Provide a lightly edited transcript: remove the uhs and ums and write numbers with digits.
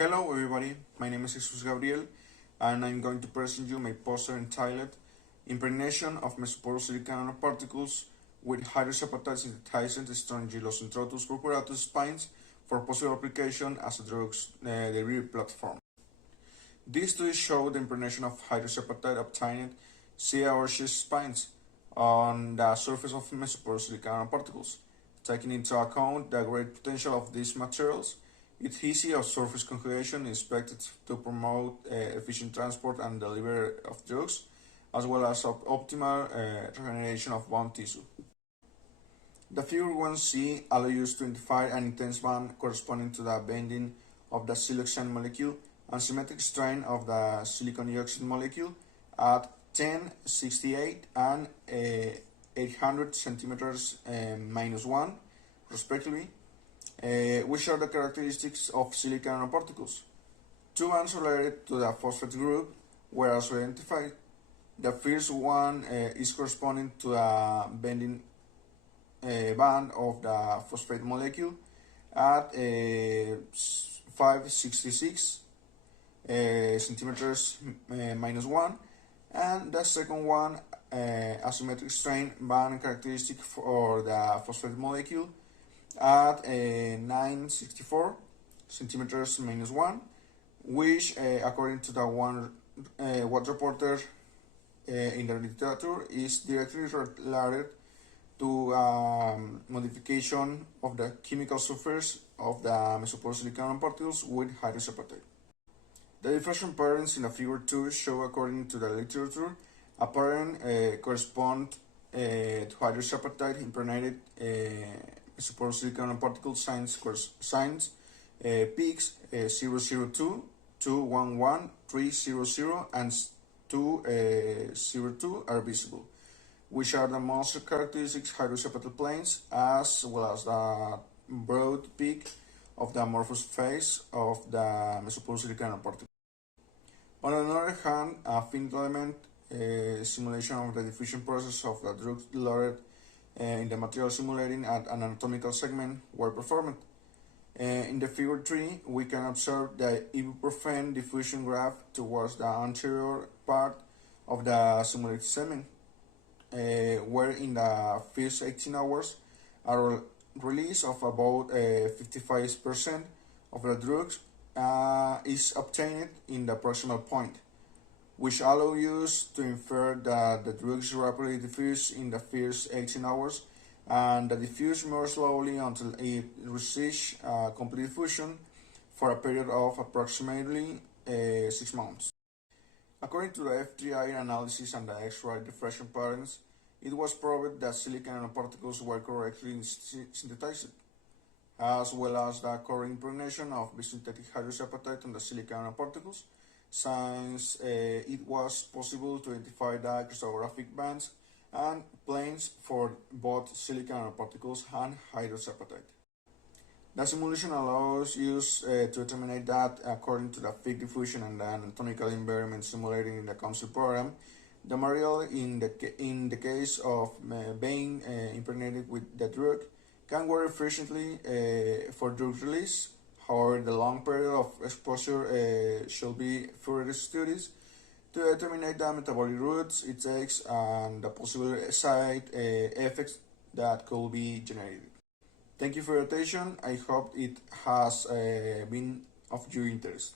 Hello everybody, my name is Jesus Gabriel and I'm going to present you my poster entitled Impregnation of mesoporous silica nanoparticles with hydroxiapatite synthesized Strongylocentrotus purpuratus spines for possible application as a drugs delivery platform. These studies show the impregnation of hydroxiapatite obtained via or sheath spines on the surface of mesoporous silica nanoparticles. Taking into account the great potential of these materials, its easy of surface conjugation is expected to promote efficient transport and delivery of drugs, as well as optimal regeneration of bone tissue. The figure 1C allows you to identify an intense band corresponding to the bending of the siloxane molecule and symmetric strain of the silicon dioxide molecule at 10, 68, and 800 centimeters -1, respectively, which are the characteristics of silica nanoparticles. Two bands related to the phosphate group were also identified. The first one is corresponding to a bending band of the phosphate molecule at 566 centimeters -1, and the second one asymmetric strain band characteristic for the phosphate molecule at 964 centimeters -1, which according to the one what reported in the literature is directly related to modification of the chemical surface of the mesoporous silica nanoparticles with hydroxiapatite. The diffraction patterns in the figure 2 show, according to the literature, a pattern correspond to hydroxiapatite impregnated mesoporous silica nanoparticle signs peaks 002, 211, 300, and 202 are visible, which are the most characteristic hydroxiapatite planes, as well as the broad peak of the amorphous phase of the mesoporous silica nanoparticle. On the other hand, a finite element simulation of the diffusion process of the drug loaded in the material simulating at an anatomical segment were performed. In the figure 3, we can observe the ibuprofen diffusion graph towards the anterior part of the simulated segment, where in the first 18 hours, a release of about 55% of the drugs is obtained in the proximal point, which allows us to infer that the drugs rapidly diffuse in the first 18 hours and diffuse more slowly until it reaches complete diffusion for a period of approximately 6 months. According to the F3I analysis and the X-ray diffraction patterns, it was proved that silica nanoparticles were correctly synthesized, as well as the correct impregnation of bisynthetic hydroxiapatite on the silica nanoparticles, since it was possible to identify the crystallographic bands and planes for both silica nanoparticles and hydroxiapatite. The simulation allows us to determine that, according to the thick diffusion and the anatomical environment simulated in the council program, the material in the case of being impregnated with the drug can work efficiently for drug release. However, the long period of exposure should be further studies to determine the metabolic routes it takes and the possible side effects that could be generated. Thank you for your attention. I hope it has been of your interest.